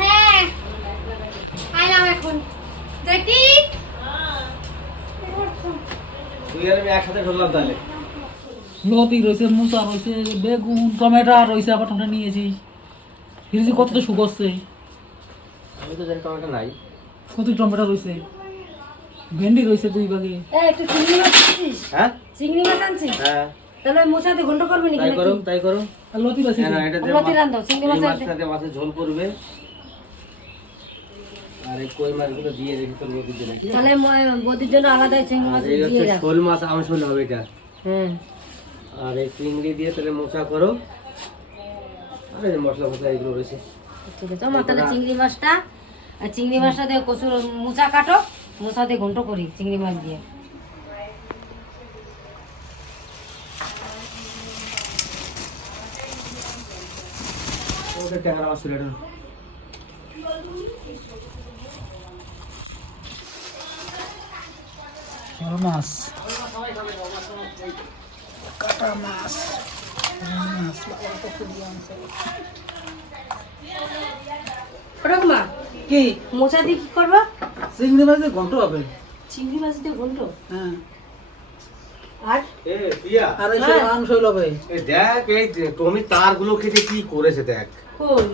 হ্যাঁ আইলাম এখন। দেখি। তুই আর আমি একসাথে ঢুকলাম তাহলে। লতি রয়েছে মুসা রয়েছে বেগুন টমেটো রয়েছে আবার টমেটো নিয়েছি। ফ্রিজে কতটা শুকোচ্ছে আমি তো জানি টমেটো নাই। কত টমেটো রয়েছে। ভেন্ডি রয়েছে দুই ভাগে। একটু চিংড়ি মাছ আনছিস? হ্যাঁ? চিংড়ি মাছ আনছিস? হ্যাঁ। তাহলে ঘন্ট করবি নাকি তাই করো তাই করো আর লতি হ্যাঁ, না, এটা দিয়ে লতি চিংড়ি মাছ মাছের ঝোল করবে আর এই কই মাছগুলো দিয়ে রেখে তোর নদীর জন্য তাহলে বৌদির জন্য আলাদা চিংড়ি মাছ দিয়ে রাখ শোল মাছ হবে এটা। হ্যাঁ। আর এই চিংড়ি দিয়ে তাহলে মোচা করো। আর এই যে মশলা এগুলো রয়েছে। ঠিক আছে আমার তাহলে চিংড়ি মাছটা আর চিংড়ি মাছটা দিয়ে কচুর মুচা কাটো মুচা দিয়ে ঘন্ট করি চিংড়ি মাছ দিয়ে। মাছ মাছ কাটা মাছ মাছ ওরকমা কি মোচা দিয়ে কি করবা? চিংড়ি মাছের ঘন্ট হবে। চিংড়ি মাছ দিয়ে ঘন্ট? হ্যাঁ আর এ প্রিয়া আর এই মাংস হবে এই দেখ এই টমি তারগুলো কেটে কি করেছে দেখ।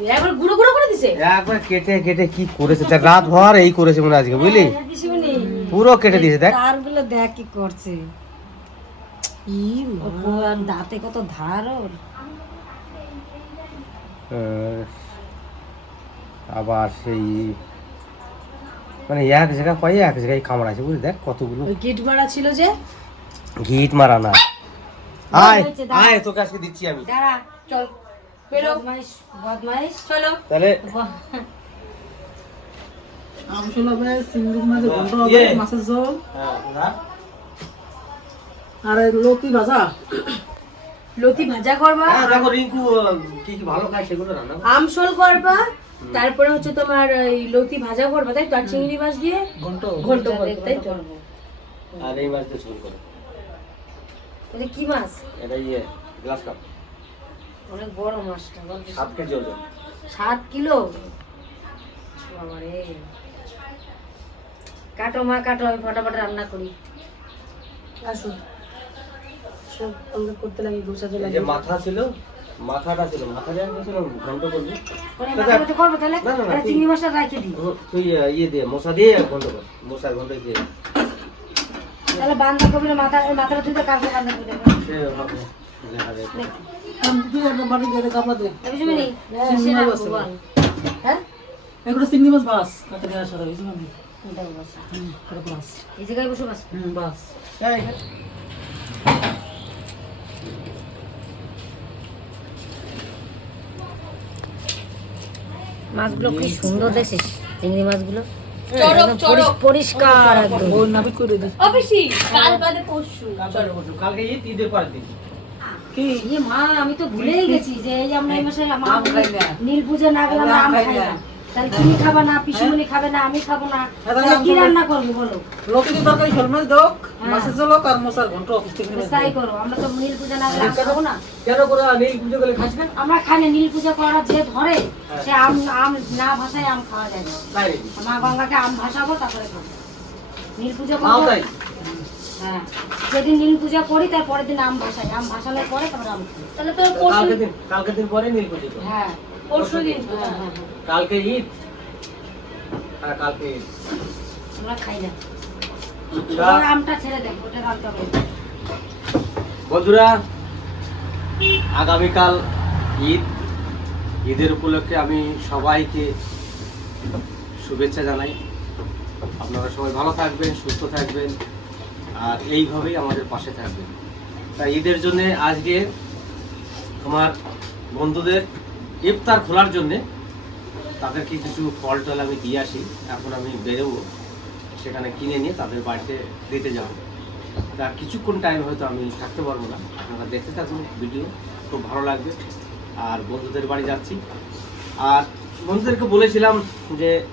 একবার গুঁড়ো গুঁড়ো করে দিছে? একবার কেটে কেটে কি করেছে দেখ রাত ভর এই করেছে মনে আজকে বুঝলি? পুরো কেটে দিয়েছে দেখ। তারগুলো দেখ কি করছে। ও দাঁতে কত ধার ওর। আহ, আবার সেই মানে এক জায়গা পাই এক জায়গায় কামড়াছে বুঝলি দেখ কতগুলো। ওই গিট মারা ছিল যে গিট মারা না। আয় আয় তোকে আজকে দিচ্ছি আমি। দাঁড়া চল বেরো বদমাইশ বদমাইশ। চলো। তাহলে হবে ঘন্ট হবে ইয়ে। মাছের ঝোল। হ্যাঁ, আর লতি ভাজা। লতি ভাজা করবা? হ্যাঁ, দেখো রিঙ্কু কি কি ভালো খায় সেগুলো রান্না করো। করবা তারপরে হচ্ছে তোমার এই লতি ভাজা করবা তাই তো? আর চিংড়ি মাছ দিয়ে? ঘন্ট। ঘন্ট করবে তাই তো? আর এই মাছ দিয়ে ঝোল এটা কি মাছ? এটা ইয়ে গ্লাস কাপ। অনেক বড় মাছটা সাত কেজি ওজন। সাত কিলো? বাবারে। কাটো মা কাটো আমি ফটাফট রান্না করি। আসুন। সব আমরা করতে লাগি গোছাতে লাগি যে মাথা ছিল মাথাটা ছিল মাথা দিয়ে ঘন্ট করবি? মাথা করব তাহলে? চিংড়ি মাছটা রাখে দিই তুই ইয়ে দিয়ে মশা দিয়ে ঘন্ট কর। মশার ঘন্ট দিয়ে তাহলে বান্ধা কবির মাথা মাথাটা তুই তো চিংড়ি মাছ আছে। হ্যাঁ এগুলো চিংড়ি মাছ বাস আসা বাস। এই জায়গায় বসে বাস। বাস। মাছগুলো কি সুন্দর দেখছিস? চিংড়ি মাছগুলো? পরিষ্কার একদম। ও নাবিক করে দিস কালকে ঈদ ঈদের পরের দিন। কি? ইয়ে মা আমি তো ভুলেই গেছি যে এই আমরা এই মাসে মা আম খাই না। নীল পুজো না গেলাম আম খাই না। তাহলে তুমি খাবা না পিসিমণি খাবে না আমি খাব না। তাহলে তাহলে কি রান্না করবি বলো? তরকারি মাছ দোক হ্যাঁ। মাছের ঝোল আর মশার ঘন্ট চিংড়ি মাছ তাই করো আমরা তো নীল পুজো না খাব না। কেন করে নেই পুজো করে খাস না? আমরা খাই না নীল পুজো করা যে ধরে সে আম আম না ভাসায় আম খাওয়া যায় না। তাই। মা গঙ্গাকে আম ভাসাবো তারপরে খাব। নীল পুজো করব? হ্যাঁ। যেদিন নীল পূজা করি তার পরের দিন আম ভাসাই। আম ভাসানোর পরে তারপরে আম তাহলে তো কালকে দিন কালকে দিন পরে নীল পুজো করো। হ্যাঁ। পরশু দিন। হ্যাঁ হ্যাঁ হ্যাঁ। কালকে ঈদ? হ্যাঁ কালকে ঈদ। আমরা খাই না। আমটা ছেড়ে দেন ওটা রাখতে হবে বন্ধুরা আগামীকাল ঈদ। ঈদের উপলক্ষে আমি সবাইকে শুভেচ্ছা জানাই। আপনারা সবাই ভালো থাকবেন সুস্থ থাকবেন আর এইভাবেই আমাদের পাশে থাকবেন। তা ঈদের জন্যে আজকে তোমার বন্ধুদের ইফতার খোলার জন্যে তাদেরকে কিছু ফল টল আমি দিয়ে আসি, এখন আমি বেরোবো, সেখানে কিনে নিয়ে তাদের বাড়িতে দিতে যাব। তা কিছুক্ষণ টাইম হয়তো আমি থাকতে পারব না। আপনারা দেখতে থাকুন ভিডিও খুব ভালো লাগবে। আর বন্ধুদের বাড়ি যাচ্ছি। আর বন্ধুদেরকে বলেছিলাম যে,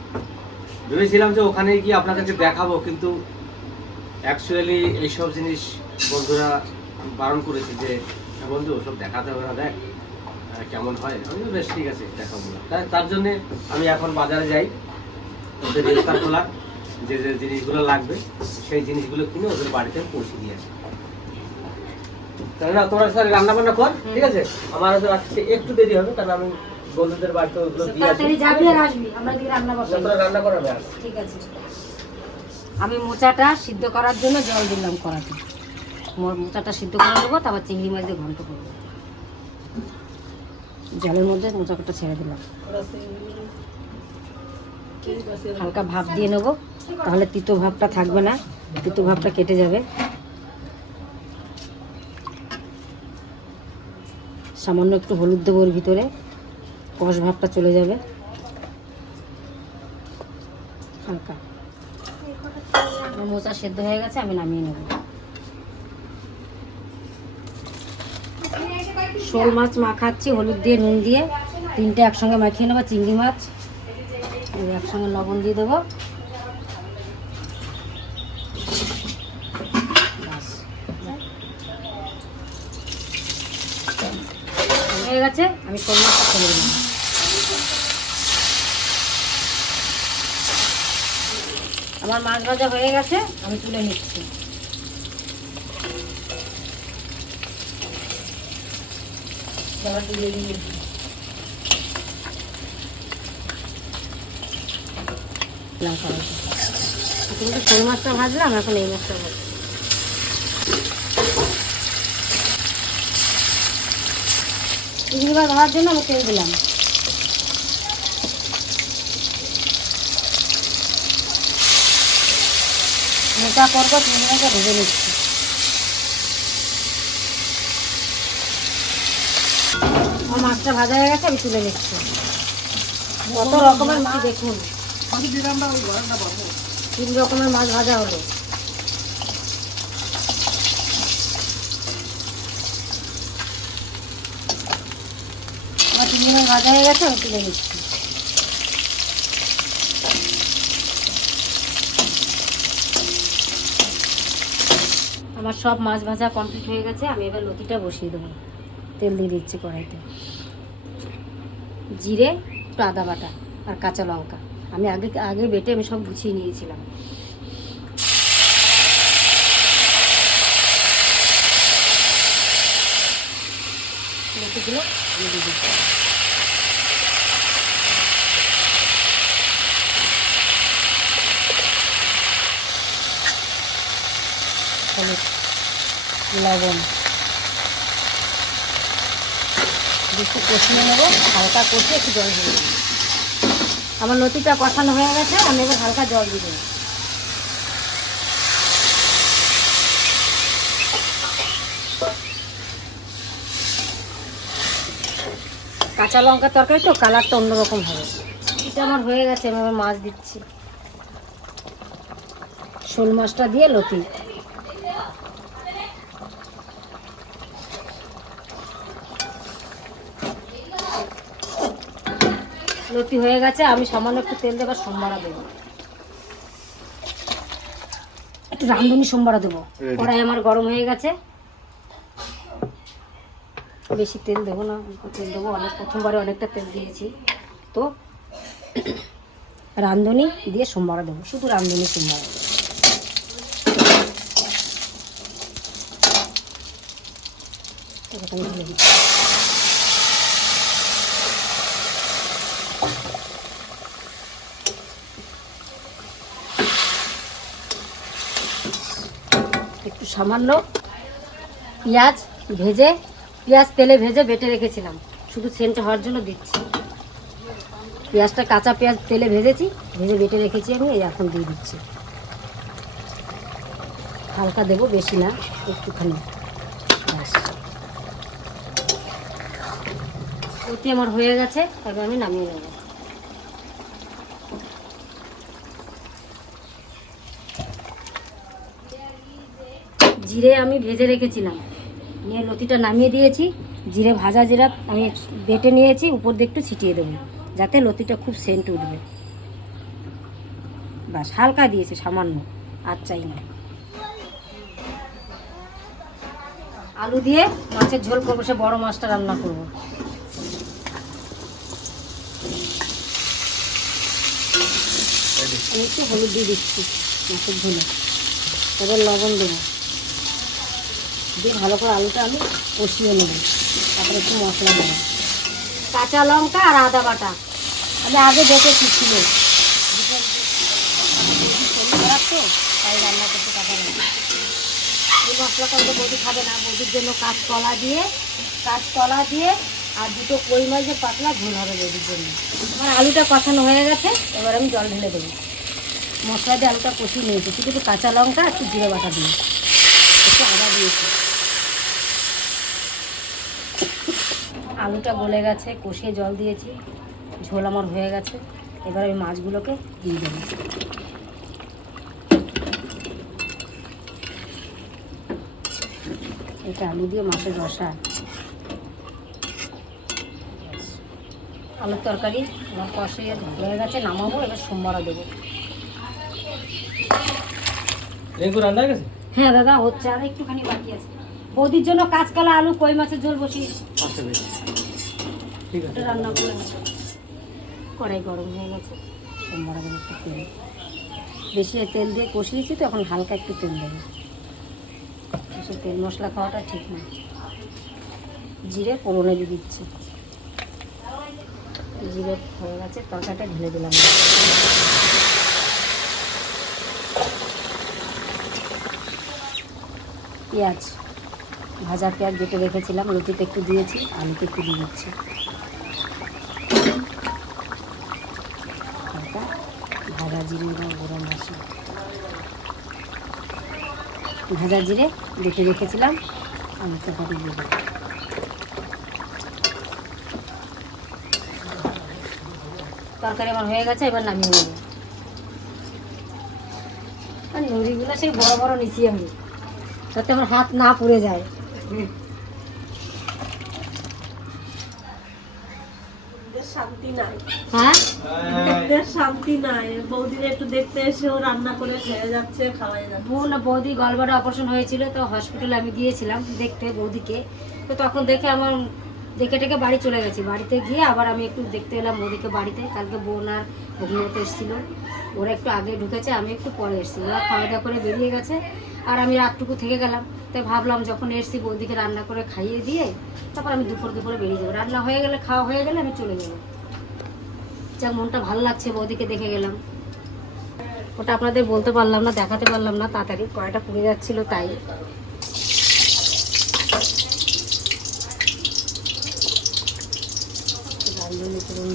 ভেবেছিলাম যে ওখানে গিয়ে আপনার কাছে দেখাবো, কিন্তু অ্যাকচুয়ালি এইসব জিনিস বন্ধুরা বারণ করেছে যে "হ্যাঁ বন্ধু, ওসব দেখাতে হবে না, দেখ। কেমন হয়? আমি বেশ ঠিক আছে দেখাবো তার জন্যে আমি এখন বাজারে যাই। ওদের রেস্তার খোলা যে যে জিনিসগুলো লাগবে সেই জিনিসগুলো কিনে ওদের বাড়িতে পৌঁছে দিয়ে আসি। তাহলে না তোমরা স্যার রান্না বান্না কর ঠিক আছে? আমার হয়তো আজকে একটু দেরি হবে কারণ আমি বন্ধুদের বাড়িতে ওগুলো দিয়ে আসি। যাবি আর আসবি আমরা দিকে রান্না বসাই তোরা রান্না করাবে ঠিক আছে। আমি মোচাটা সিদ্ধ করার জন্য জল দিলাম কড়াতে মোচাটা সিদ্ধ করে নেব তারপর চিংড়ি মাছ দিয়ে ঘন্ট করব। জলের মধ্যে মোচাটা ছেড়ে দিলাম। হালকা ভাপ দিয়ে নেব, তাহলে তিতো ভাবটা থাকবে না, তিতো ভাবটা কেটে যাবে। সামান্য একটু হলুদ দেবো ওর ভিতরে, কষ ভাবটা চলে যাবে। হালকা। মোচা সেদ্ধ হয়ে গেছে, আমি নামিয়ে নেব। শোল মাছ মাখাচ্ছি, হলুদ দিয়ে, নুন দিয়ে। তিনটে একসঙ্গে মাখিয়ে নেব, চিংড়ি মাছ। একসঙ্গে লবণ দিয়ে দেবো। হয়ে গেছে, আমি শোল মাছটা আমার মাছ ভাজা হয়ে গেছে, আমি তুলে নিচ্ছি। তুমি তো মাছটা ভাজলাম, এখন এই মাছটা ভাজ চিংড়ি জন্য আমি তেল দিলাম। মোটা করব চিংড়ি মাছটা নিচ্ছি আমার মাছটা ভাজা হয়ে গেছে আমি তুলে নিচ্ছি। কত রকমের মাছ? দেখুন। তিন রকমের মাছ ভাজা হলো। আমার চিংড়ি মাছ ভাজা হয়ে গেছে আমি তুলে নিচ্ছি। আমার সব মাছ ভাজা কমপ্লিট হয়ে গেছে আমি এবার লতিটা বসিয়ে দেবো। তেল দিয়ে দিচ্ছি কড়াইতে। জিরে একটু আদা বাটা আর কাঁচা লঙ্কা। আমি আগে আগে বেটে আমি সব গুছিয়ে নিয়েছিলাম। লবণ। একটু কষিয়ে নেব, হালকা কষিয়ে একটু জল দিয়ে দেবো। আমার লতিটা কষানো হয়ে গেছে, আমি এবার হালকা জল দিয়ে দেবো। কাঁচা লঙ্কা তরকারি তো কালারটা অন্যরকম হবে। এটা আমার হয়ে গেছে আমি মাছ দিচ্ছি। শোল মাছটা দিয়ে লতি। লতি হয়ে গেছে আমি সামান্য একটু তেল দেবার সোমবারা দেবো। একটু রাঁধুনি সোমবারা দেবো। কড়াই আমার গরম হয়ে গেছে। বেশি তেল দেবো না তেল দেবো। অনেক প্রথমবারে অনেকটা তেল দিয়েছি। তো রাঁধুনি দিয়ে সোমবারা দেবো শুধু রাঁধুনি সোমবারা। দিয়ে দিচ্ছি একটু সামান্য পেঁয়াজ ভেজে, পেঁয়াজ তেলে ভেজে বেটে রেখেছিলাম। শুধু সেন্টটা হওয়ার জন্য দিচ্ছি। পেঁয়াজটা কাঁচা পেঁয়াজ তেলে ভেজেছি, ভেজে বেটে রেখেছি আমি এখন দিয়ে দিচ্ছি। হালকা দেবো বেশি না, একটুখানি। ব্যাস। ওটি আমার হয়ে গেছে তারপর আমি নামিয়ে নেব। জিরে আমি ভেজে রেখেছিলাম। নিয়ে লতিটা নামিয়ে দিয়েছি। জিরে ভাজা জিরা আমি বেটে নিয়েছি, উপর দিয়ে একটু ছিটিয়ে দেবো, যাতে লতিটা খুব সেন্ট উঠবে। বাস, হালকা দিয়েছে, সামান্য, আর চাই না। আলু দিয়ে মাছের ঝোল করব, সে বড় মাছটা রান্না করব। আমি একটু হলুদ দিয়ে দিচ্ছি মাছের ঝোলে। এবার লবণ দেবো। দিয়ে ভালো করে আলুটা আমি কষিয়ে নেব। তারপরে একটু মশলা দেবো। কাঁচা লঙ্কা আর আদা বাটা। আমি আগে দেখেছি ছিল তো, তাই রান্না করতে টাকা নেই এই মশলাটা ওদের বৌদি খাবে না। বৌদির জন্য কাঁচকলা দিয়ে কাঁচকলা দিয়ে আর দুটো কই মাছের পাতলা ঝোল হবে বৌদির জন্য। আমার আলুটা কষানো হয়ে গেছে। এবার আমি জল ঢেলে দেবো। মশলা দিয়ে আলুটা কষিয়ে নিয়েছি। শুধু কাঁচা লঙ্কা, একটু জিরে বাটা দিয়ে। একটু আদা দিয়েছি। আলুটা গলে গেছে কষিয়ে জল দিয়েছি ঝোল আমার হয়ে গেছে। এবার আমি মাছগুলোকে দিয়ে দেবো। এটা আলু দিয়ে মাছের রসা। আলুর তরকারি আমার কষিয়ে হয়ে গেছে নামাবো এবার সোমবারও দেবো। হয়ে দাদা হচ্ছে আর একটুখানি বাকি আছে। বৌদির জন্য কাঁচকলা আলু কই মাছের ঝোল বেশ। ঠিক রান্না করে কড়াই গরম হয়ে গেছে। সোমবার আগে একটু তেল। বেশি তেল দিয়ে কষিয়েছি তো, এখন হালকা একটু তেল দেবো। তেল মশলা খাওয়াটা ঠিক না। জিরে পোড়নে দিয়ে দিচ্ছি। জিরে হয়ে গেছে, তরকারিটা ঢেলে দিলাম। পেঁয়াজ ভাজা পেঁয়াজ বেটে রেখেছিলাম লুচিতে একটু দিয়েছি, আলুতে একটু দিয়ে দিচ্ছি। ভাজা জিরে গরম মশলা। ভাজা জিরে বেটে রেখেছিলাম আমি তরকারি দিয়ে তরকারি আমার হয়ে গেছে, এবার নামিয়ে নেব। আর নুড়িগুলো সেই বড় বড় নিচি আমি যাতে আমার হাত না পুড়ে যায়। শান্তি নাই। হ্যাঁ? শান্তি নাই। বৌদিরা একটু দেখতে এসেও রান্না করে খেয়ে যাচ্ছে খাওয়াই যাচ্ছে। না বৌদি গলবারে অপারেশন হয়েছিল তো হসপিটালে আমি গিয়েছিলাম দেখতে বৌদিকে। তো তখন দেখে আমার দেখে টেকে বাড়ি চলে গেছি। বাড়িতে গিয়ে আবার আমি একটু দেখতে এলাম বৌদিকে বাড়িতে। কালকে বোন আর ভগ্নতে এসেছিল। ওরা একটু আগে ঢুকেছে আমি একটু পরে এসেছি। ওরা খাওয়া দাওয়া করে বেরিয়ে গেছে। আর আমি রাতটুকু থেকে গেলাম। তাই ভাবলাম যখন এসেছি, বৌদিকে রান্না করে খাইয়ে দিয়ে তারপর আমি দুপুর দুপুরে বেরিয়ে যাব। রান্না হয়ে গেলে, খাওয়া হয়ে গেলে আমি চলে যাব। যাক, মনটা ভালো লাগছে, বৌদিকে দেখে গেলাম। ওটা আপনাদের বলতে পারলাম না, দেখাতে পারলাম না, তাড়াতাড়ি কয়টা পুড়ে যাচ্ছিল তাই।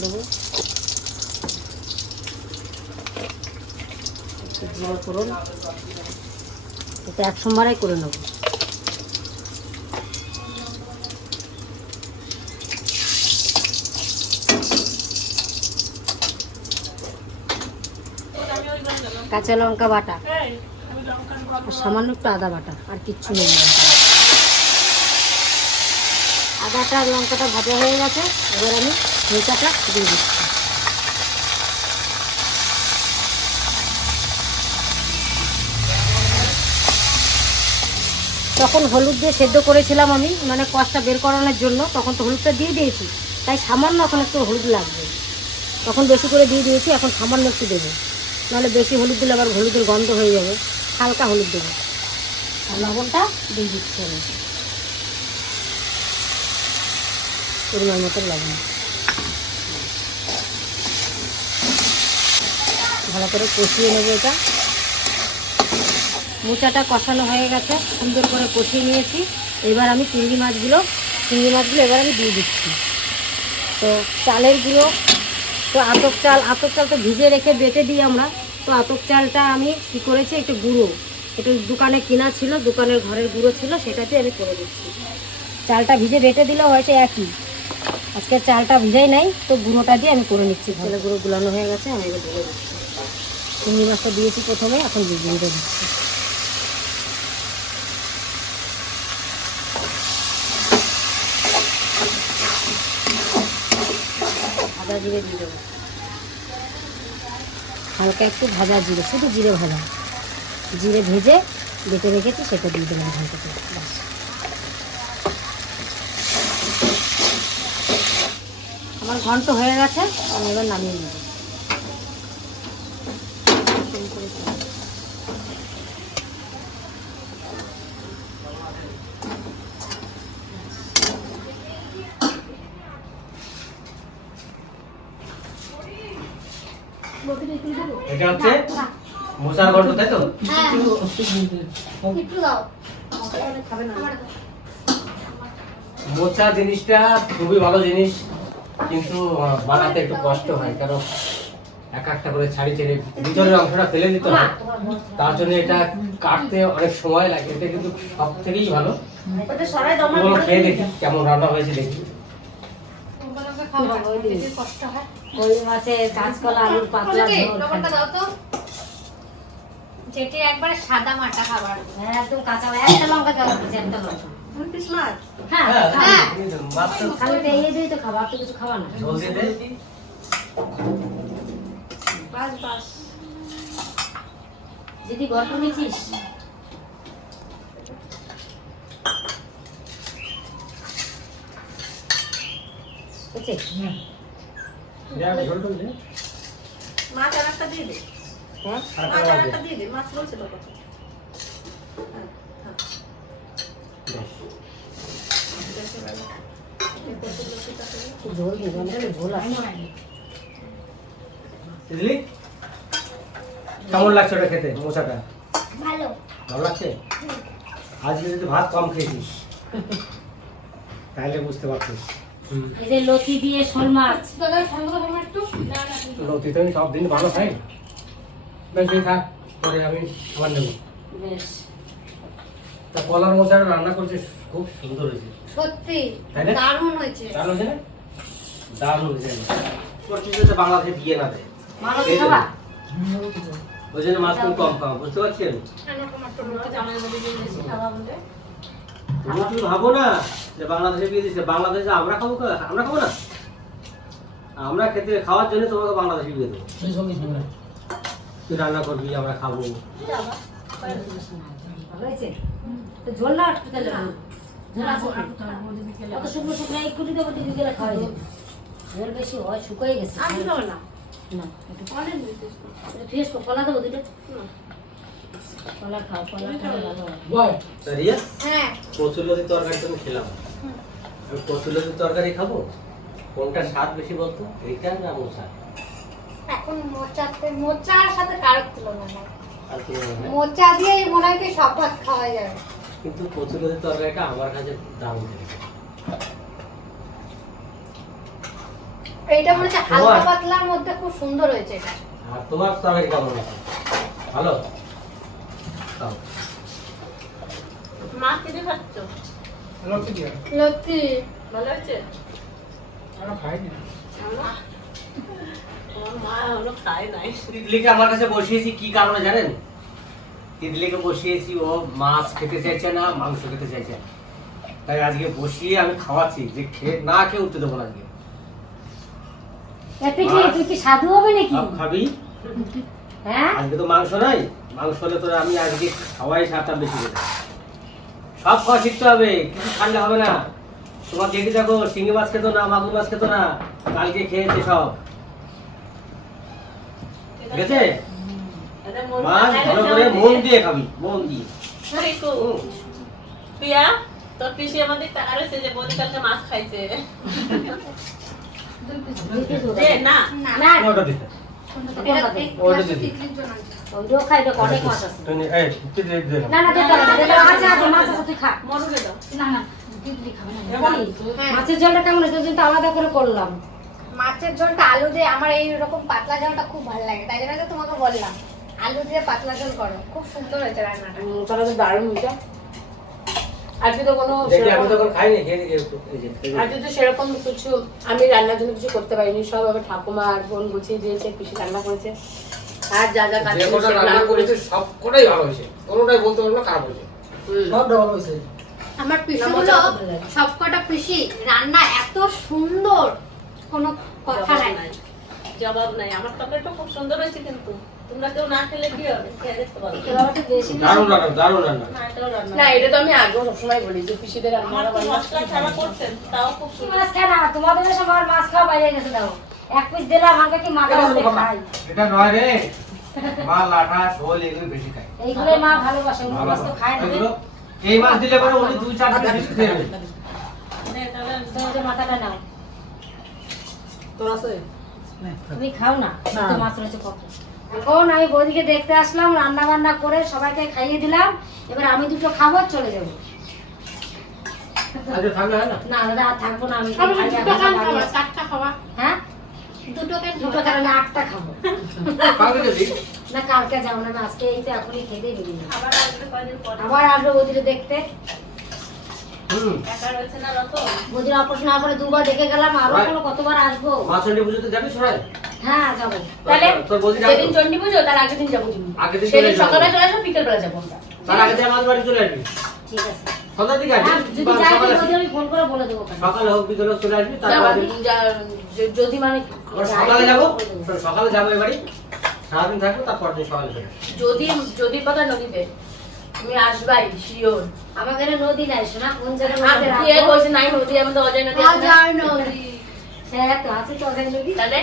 দেবো একটু জিরে ফোড়ন। এটা এক সোমবারাই করে নেব। কাঁচা লঙ্কা বাটা। সামান্য একটু আদা বাটা, আর কিচ্ছু নেই। আদাটা আর লঙ্কাটা ভাজা হয়ে গেছে, এবার আমি ঢেঁচাটা দিয়ে দিচ্ছি। তখন হলুদ দিয়ে সেদ্ধ করেছিলাম আমি মানে কষটা বের করানোর জন্য। তখন তো হলুদটা দিয়ে দিয়েছি, তাই সামান্য এখন একটু হলুদ লাগবে। তখন বেশি করে দিয়ে দিয়েছি, এখন সামান্য একটু দেবো। নাহলে বেশি হলুদ দিলে আবার হলুদের গন্ধ হয়ে যাবে, হালকা হলুদ দেবো। আর লবণটা দিয়ে দিচ্ছি আমি। পরিমাণ মতো লবণ। ভালো করে কষিয়ে নেব এটা। মোচাটা কষানো হয়ে গেছে, সুন্দর করে কষিয়ে নিয়েছি। এবার আমি চিংড়ি মাছগুলো চিংড়ি মাছগুলো এবার আমি দিয়ে দিচ্ছি। তো চালের গুঁড়ো, তো আতপ চাল আতপ চাল তো ভিজে রেখে বেটে দিই আমরা। তো আতপ চালটা আমি কী করেছি, একটু গুঁড়ো, একটু দোকানে কিনা ছিল, দোকানের ঘরের গুঁড়ো ছিল সেটাতে আমি করে দিচ্ছি। চালটা ভিজে বেটে দিলেও হয়তো একই। আজকে চালটা ভিজাই নাই, তো গুঁড়োটা দিয়ে আমি করে নিচ্ছি। তাহলে গুঁড়ো গুলানো হয়ে গেছে, আমি এবার ঢেলে দিচ্ছি। চিংড়ি মাছটা দিয়েছি প্রথমে, এখন দিয়ে দিচ্ছি। জিরে দিয়ে দেবো। হালকা একটু ভাজা জিরে, শুধু জিরে ভাজা। জিরে ভেজে বেটে রেখেছি, সেটা দিয়ে দিলাম ঘন্টাতে ব্যাস। আমার ঘন্ট হয়ে গেছে, আমি এবার নামিয়ে নেব। এটা হচ্ছে মশার গল্প তাই তো। মোচা জিনিসটা খুবই ভালো জিনিস কিন্তু বানাতে একটু কষ্ট হয় কারণ এক একটা করে ছাড়ি ছেড়ে ভিতরের অংশটা ফেলে দিতে হয়। তার জন্য এটা কাটতে অনেক সময় লাগে এটা কিন্তু সব থেকেই ভালো খেয়ে দেখি কেমন রান্না হয়েছে দেখি ওগুলোকে খাওয়া হয়, পেটের কষ্ট হয়। কই মাছের কাঁচকলা আলুর পাতলা ঝোল। দাও তো। যেটি একবারে সাদা মাটা খাবার। হ্যাঁ একদম কাঁচা একটা লঙ্কা। লঙ্কা হ্যাঁ হ্যাঁ হ্যাঁ। খালি তো এই দিয়ে তো খাবার তো কিছু খাবার না। ঝোল বাস বাস। যদি গল্প নিয়েছিস বুঝছিস যা, ঝোল টোল দে। মাছ আর একটা দিয়ে দে। হ্যাঁ? মাছ আর একটা দিয়ে দে মাছ বলছে তো কথা হ্যাঁ, হ্যাঁ। ঝোল দিব না ঝোল আছে। কেমন লাগছে ওটা খেতে মোচাটা? ভালো। ভালো লাগছে? আজকে যদি ভাত কম খেয়েছিস তাহলে বুঝতে পারছিস। এই যে লতি দিয়ে শোল মাছ দাদা ঠান্ডা করব একটু না না লতি তো আমি সব দিন ভালো খাই বেশ থাক পরে আমি আবার নেব বেশ তা কলার মোচাটা রান্না করছিস খুব সুন্দর হয়েছে সত্যি তাই না? দারুণ হয়েছে দারুণ হয়েছে দারুণ হয়েছে করছিস যাতে বাংলাদেশে বিয়ে না দেয় ওই জন্য মাছ কম খাও বুঝতে পারছেন তুমি তুমি ভাবো না যে বাংলাদেশে বিয়ে দিচ্ছে বাংলাদেশে আমরা খাব কা- আমরা খাব না? আমরা খেতে খাওয়ার জন্য তোমাকে বাংলাদেশে বিয়ে দেবো। তুই রান্না করবি? আমরা খাব। বেশি হয় শুকিয়ে গেছে। আমি না। কলা দেবো দুটো কলা খাও কলা খাও ভালো বয় তা রিয়া হ্যাঁ। কচুলতির তরকারি তুমি খেলাম। আমি কচুলতির তরকারি খাব? কোনটা স্বাদ বেশি বলতো? এইটা না মোচা এখন মোচাতে মোচার সাথে কারোর তুলনা নেই। মনে মোচা দিয়ে মনে হয় কি খাওয়া যাবে। কিন্তু কচুলতির তরকারিটা আমার কাছে লেগেছে এইটা মনে হচ্ছে হালকা পাতলার মধ্যে খুব সুন্দর হয়েছে এটা। আর তোমার তরকারি কেমন হয়েছে? ভালো? খাও। মাছ কিনে খাচ্ছ? লক্ষ্মী দিয়ে। লতি। ভালো হয়েছে? আমরা খাই না। মা হলো খায় নাই। তিতলিকে আমার কাছে বসিয়েছি কি কারণে জানেন? তিতলিকে বসিয়েছি ও মাছ খেতে চাইছে না মাংস খেতে চাইছে না। তাই আজকে বসিয়ে আমি খাওয়াচ্ছি যে খেয়ে না খেয়ে উঠতে দেবো আজকে। তুই কি সাধু হবে নাকি? খাবি। হ্যাঁ? আজকে তো মাংস নাই। মাংস হলে তো আমি আজকে খাওয়াই সাতটা বেশি খেতে সব খাওয়া শিখতে হবে কিছু ছাড়লে হবে না। তোমার দেখে দেখো শিঙি মাছ খেতো না মাগুর মাছ খেতো না কালকে খেয়েছে সব। ঠিক আছে মাছ ভালো করে মন দিয়ে। খাবি মন দিয়ে। তোর পিসি আমাদের টাকা রয়েছে যে বৌদি কালকে মাছ খাইছে। না। না। না মাছের ঝোলটা কেমন হয়েছে? জন্য আলাদা করে করলাম। মাছের ঝোলটা আলু দিয়ে আমার এই রকম পাতলা ঝোলটা খুব ভালো লাগে। তাই জন্য তোমাকে বললাম আলু দিয়ে পাতলা ঝোল করো। খুব সুন্দর হয়েছে রান্নাটা। দারুণ হয়েছে আজকে তো কোনো আমি তখন খাইনি। আজকে তো সেরকম কিছু আমি রান্নার জন্য কিছু করতে পারিনি সব আমার ঠাকুমা আর বোন গুছিয়ে দিয়েছে পিসি রান্না করেছে। আর যা যা কাজ করেছে। সব কটাই ভালো হয়েছে। কোনোটাই বলতে পারব না খারাপ হয়েছে। সব ডবল হয়েছে। আমার পিসিগুলো। সবকটা পিসি রান্না এত সুন্দর কোনো কথা নাই। নাই। জবাব নাই। আমার তরকারিটা খুব সুন্দর হয়েছে কিন্তু। তোমরা কেউ না খেলে কি হবে? খেয়ে দেখতে পারো দারুণ রান্না দারুণ রান্না। না এটাও রান্না না এটা তো আমি আগেও সবসময় বলি যে পিসিদের রান্না মশলা ছাড়া করছেন তাও খুব সুন্দর। মাছ খায় না? তোমাদের সব মাছ খাওয়া বাইরে গেছে দাও এক পিস দিলাম আমাকে কি মাথা খাই এটা নয় রে। মা লাঠা শোল এগুলো বেশি খায়। এইগুলো মা ভালোবাসে অন্য মাছ তো খায় না। এই মাছ দিলে পরে উনি দুই চার পিস বেশি খেয়ে নেবে। মানে মাথাটা নাও। তোর আছে? তুমি খাও না? না। তো মাছ রয়েছে কত এখন আমি বৌদিকে দেখতে আসলাম রান্না বান্না করে সবাইকে খাইয়ে দিলাম। এবার আমি দুটো খাব চলে যাব। হয় না? দাদা থাকব আমি হ্যাঁ? দুটো কেন আটটা খাব। কালকে না কালকে যাব না আজকে এই তো এখনই খেতে বেরিয়ে আবার আসবে বৌদিকে দেখতে। বৌদির অপারেশন দুবার দেখে গেলাম আরও কতবার আসব। পুজোতে যাবি সবাই? হ্যাঁ যাব। তাহলে তোর বৌদি যাবে। যেদিন চণ্ডী পুজো তার আগের দিন যাব তুমি আগের সেদিন সকালে চলে আসব বিকেল বেলা যাব তার আগে আমাদের বাড়ি চলে আসবি। ঠিক আছে। সন্ধ্যার দিকে আসবি? যদি বা যাই সকালে বৌদি আমি ফোন করে বলে দেবো সকালে হোক বিকেলে হোক চলে আসবি তারপর যাব, যা- য- যদি মানে সকালে যাব? সকালে যাব এবারে সারাদিন থাকব তারপর দিন সকালে যদি যদি পাতা নদীতে তুমি আসবাই শিওর। এখানে নদী নাই শোনা কোন জায়গায় নদী? কইছে নাই নদী আমাদের অজয় নদী। না? হ্যাঁ তো আছে তো ওখানে নদী। তাহলে?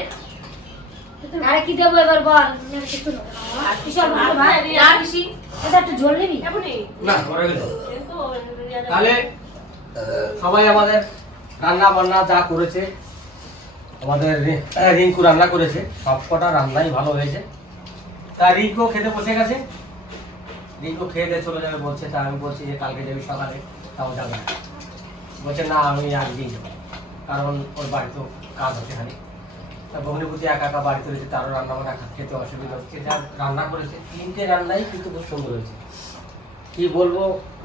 আরে কি দেবো এবার বল? আর বিশাল বড় ভাই না পিসি এটা একটু ঝোল নিবি? না পরে গেলে তাহলে সবাই আমাদের রান্না বান্না যা করেছে আমাদের রিঙ্কু রান্না করেছে সব কটা রান্নাই ভালো হয়েছে। তা রিঙ্কু খেতে বসে গেছে? রিঙ্কু খেয়ে দিয়ে চলে যাবে বলছে তা আমি বলছি যে কালকে যাবি সকালে তাও যাবে না। বলছে না আমি আজকেই যাব। কারণ ওর বাড়িতেও কাজ আছে খালি তা ভগ্নিপতি একা একা বাড়িতে রয়েছে, তারও রান্না বান্না খেতে অসুবিধা হচ্ছে। যা রান্না করেছে, তিনটে রান্নাই কিন্তু খুব সুন্দর হয়েছে। কি বলব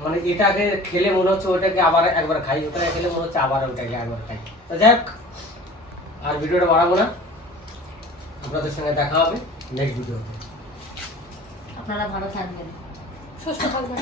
মানে এটাকে খেলে মনে হচ্ছে ওটাকে আবার একবার খাই, ওটাকে খেলে মনে হচ্ছে আবার ওটাকে একবার খাই। তা যাই আর ভিডিওটা বাড়াবো না। আপনাদের সঙ্গে দেখা হবে নেক্সট ভিডিওতে আপনারা ভালো থাকবেন। সুস্থ থাকবেন।